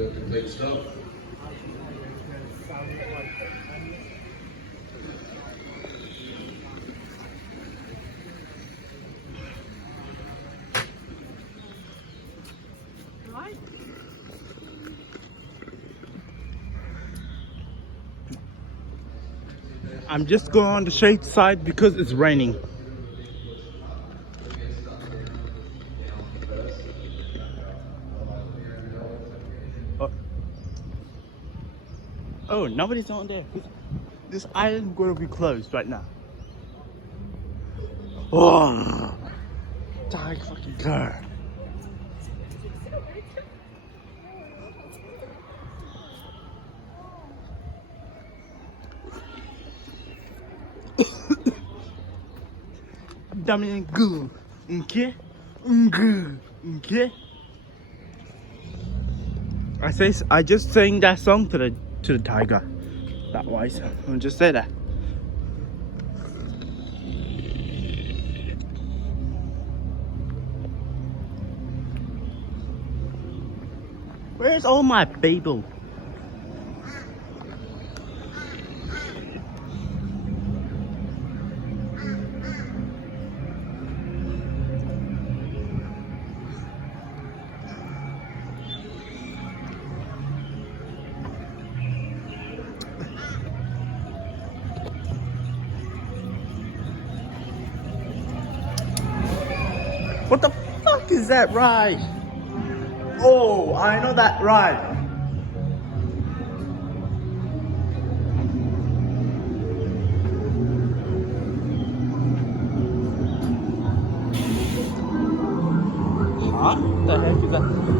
Complete stuff. I'm just going on the shade side because it's raining. Oh, nobody's on there. This island going to be closed right now. Oh, die fucking car. Damn good, okay? Good, okay? I just sang that song to the tiger. That wise. I'll just say that. Where's all my people? What the fuck is that ride? Oh, I know that ride. Huh? What the heck is that?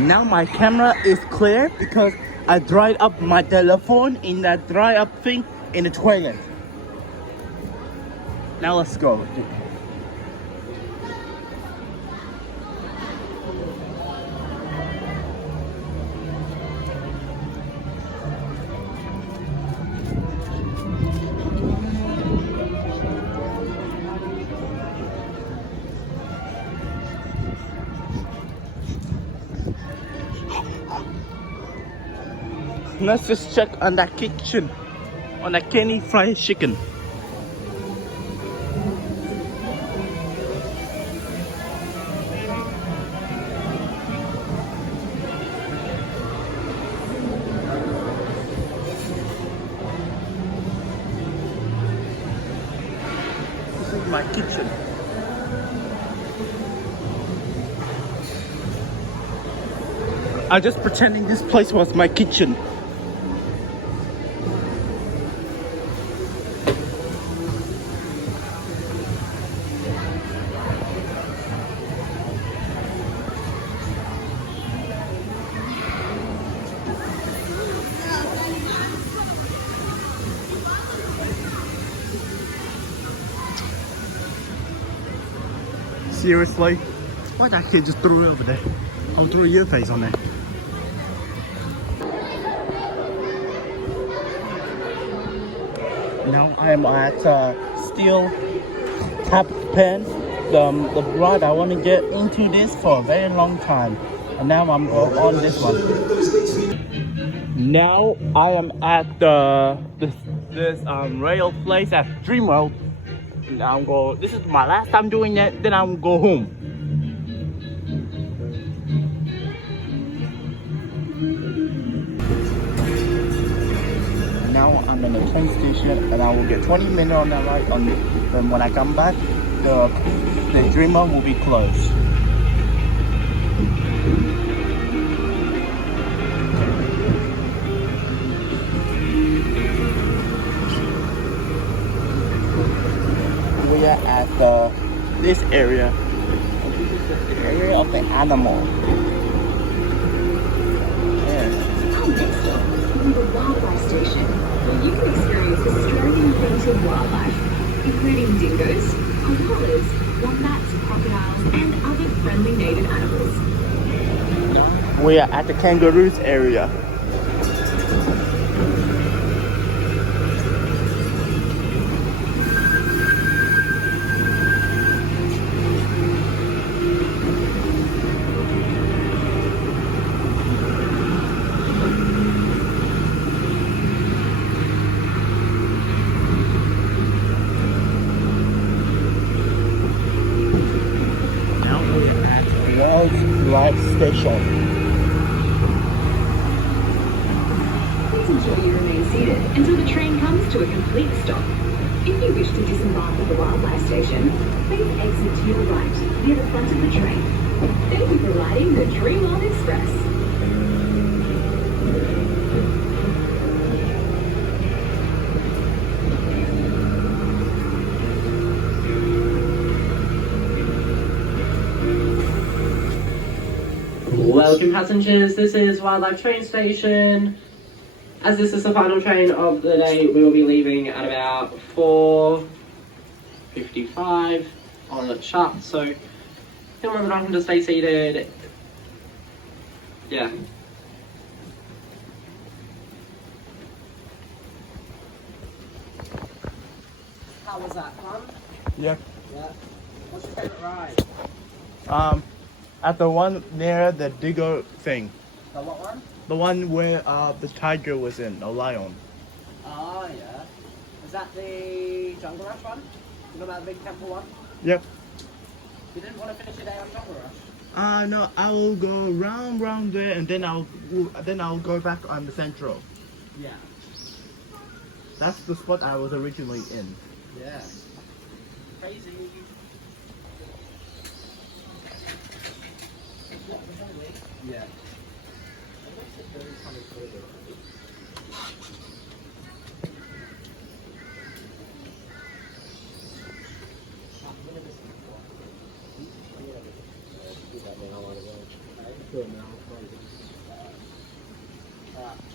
Now my camera is clear because I dried up my telephone in that dry up thing in the toilet. Now let's go. Let's just check on that kitchen, on that Kenny fried chicken. This is my kitchen. I just pretending this place was my kitchen. Seriously? Why that kid just threw it over there? I'll throw your face on there. Now I am at Steel Tap Pen, the ride I want to get into this for a very long time, and now I'm going on this one. Now I am at this rail place at Dreamworld. Now I'm go. This is my last time doing it. Then I'm go home. train station, and I will get 20 minutes on that ride. Then when I come back, the Dreamer will be closed. We are at this area. This is the area of the animal. Our next stop will be the wildlife station, where you can experience Australian native wildlife, including dingoes, koalas, wombats, crocodiles, and other friendly native animals. We are at the kangaroos area. Life station. Please ensure you remain seated until the train comes to a complete stop. If you wish to disembark at the wildlife station, please exit to your right near the front of the train. Thank you for riding the Dreamworld Express. Welcome passengers, this is Wildlife Train Station. As this is the final train of the day, we will be leaving at about 4:55 on the sharp, so you're more than welcome to stay seated. Yeah. How was that, fun? Yep. Yeah. What's your favourite ride? At the one near the digger thing. The what one? The one where the tiger was in, a lion. Oh yeah. Is that the Jungle Rush one? You know about the big temple one? Yep. You didn't want to finish your day on Jungle Rush? No, I will go round there, and then I'll go back on the central. Yeah. That's the spot I was originally in. Yeah. Crazy. Yeah.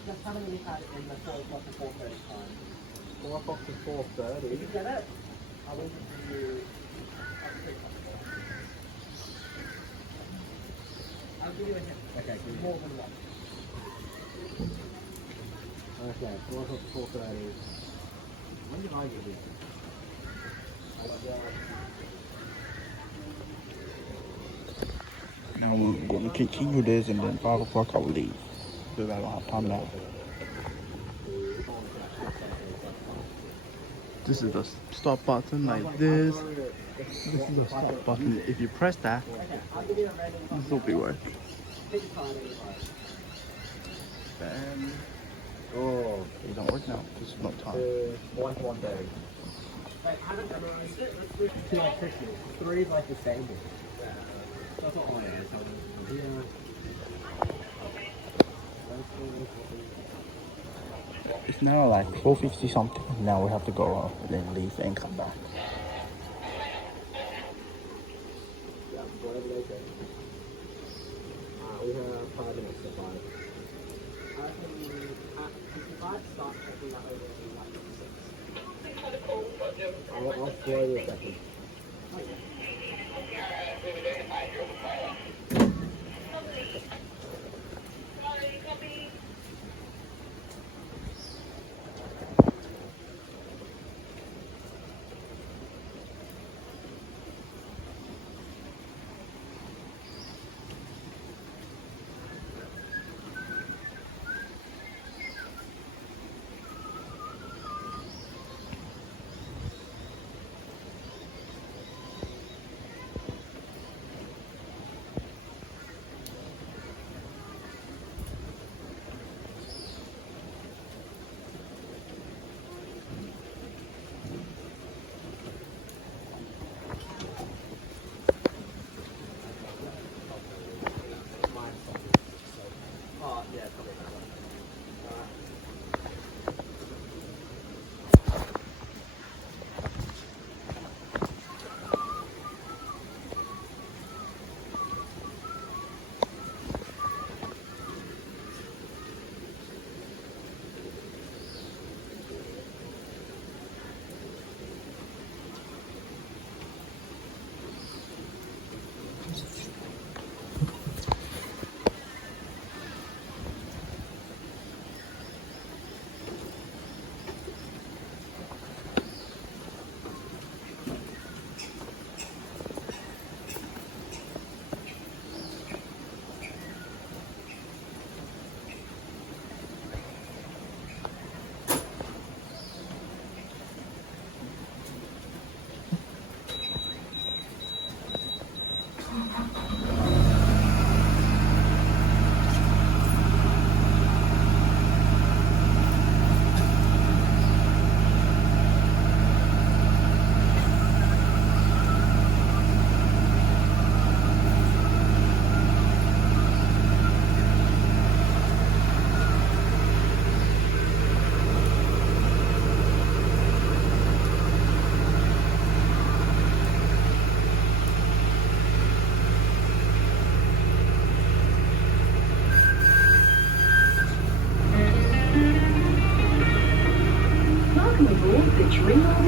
Just how many we had in the 4 o'clock to 4:30 time? 4 o'clock to 4:30. Did you get it? I wanted to. I'll give you a hint. Okay, good. More than one. Okay, 4 o'clock to 4:30. When did I get here? Now we're going to continue this, and then 5 o'clock I will leave. Because I don't have time now. This is the stop button like this. This is the stop button. If you press that, this will be work. And Oh, it don't work now. This is not time. 1 to 1:30. Wait, I haven't memorized it. Let's do it. 2 like Christmas. 3 is like the stable. That's what I am. Yeah. It's now like 4:50 something. Now we have to go out and then leave and come back. Yeah, whatever they say. We have 5 minutes to 5. I reckon at 55 start checking that over to like 56. I'll slow you a second.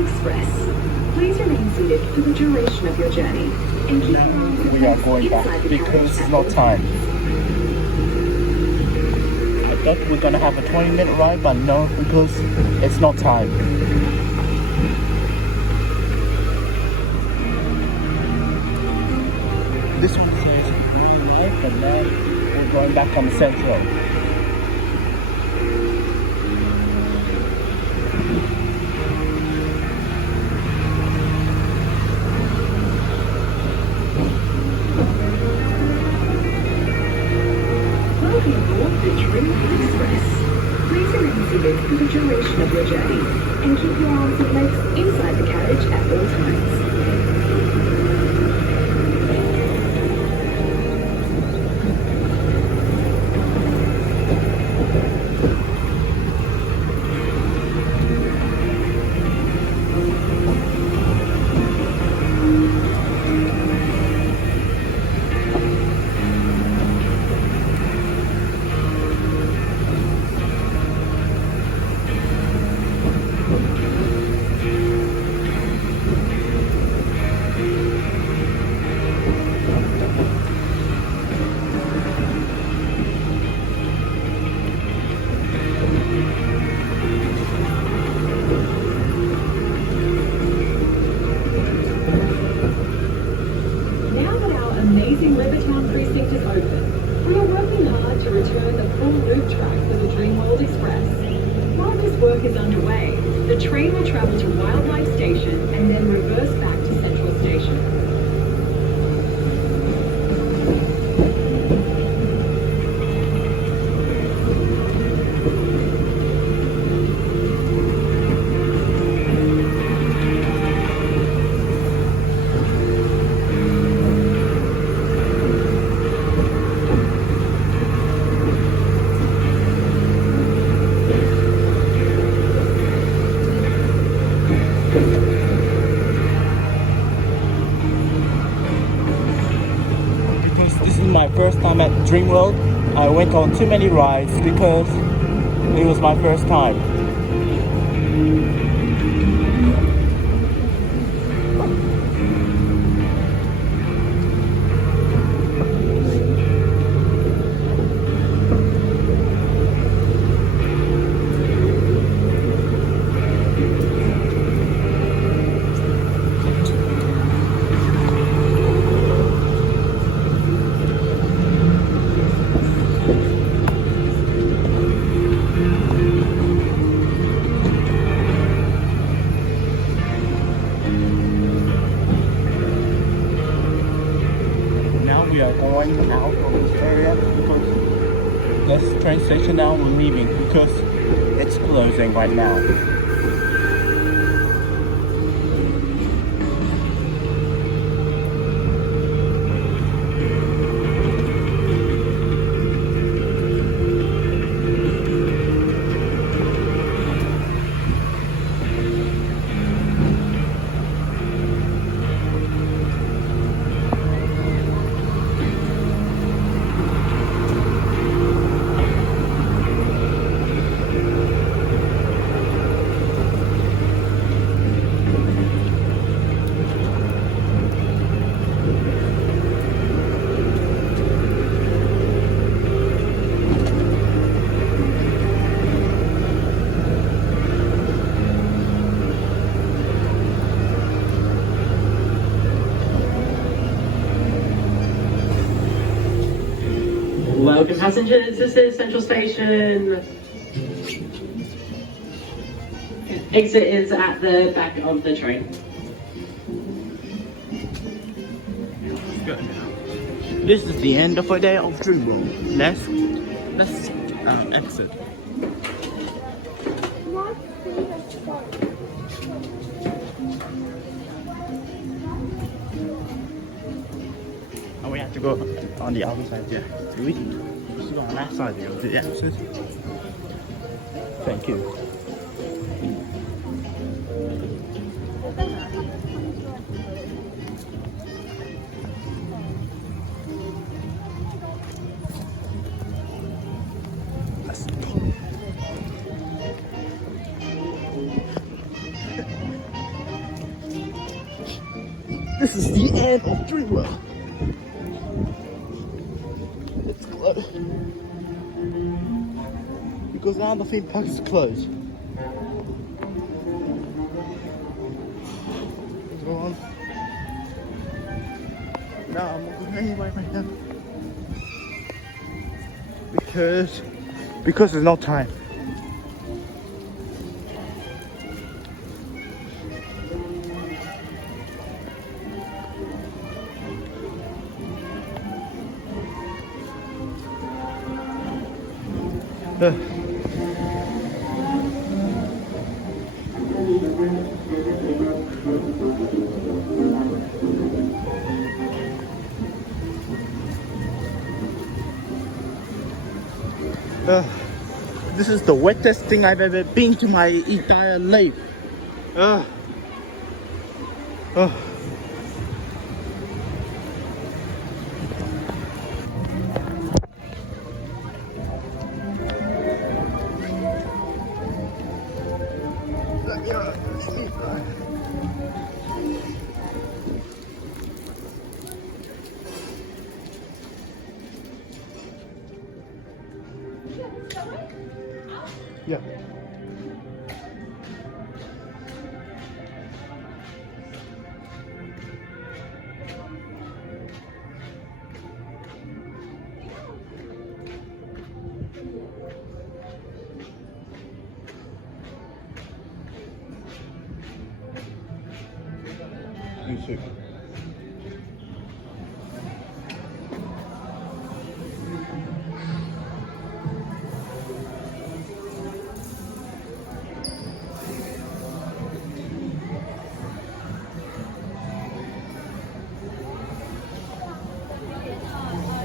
Express. Please remain seated for the duration of your journey and keep your arms We are going inside back the because carriage it's at not all time. times. I thought we're gonna have a 20-minute ride, but no, because it's not time. This one says green light, but now we're going back on Central. Welcome aboard the Dreamworld Express. Please remain seated for the duration of your journey and keep your arms and legs inside the carriage at all times. Now that our amazing Levittown precinct is open, we are working hard to return the full loop track for the Dreamworld Express. While this work is underway, the train will travel to Wildlife Station and then reverse back to Central Station. Because this is my first time at Dreamworld, I went on too many rides because it was my first time. Now we are going out of this area because this train station now we're leaving because it's closing right now. Welcome passengers, this is Central Station. Exit is at the back of the train. This is the end of a day of Dreamworld. Let's exit. And we have to go on the other side, yeah. We just go on that side of the exit. Thank you. Let's go. end of Dreamworld. It's closed. Because now the theme park is closed. Let's go on. No, I'm not going anywhere right now. Because there's no time. This is the wettest thing I've ever been to my entire life. Yeah.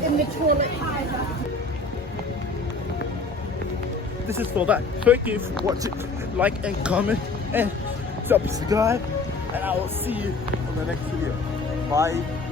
In the toilet. This is for that. Thank you for watching. Like and comment and subscribe. And I will see you on the next video. Bye.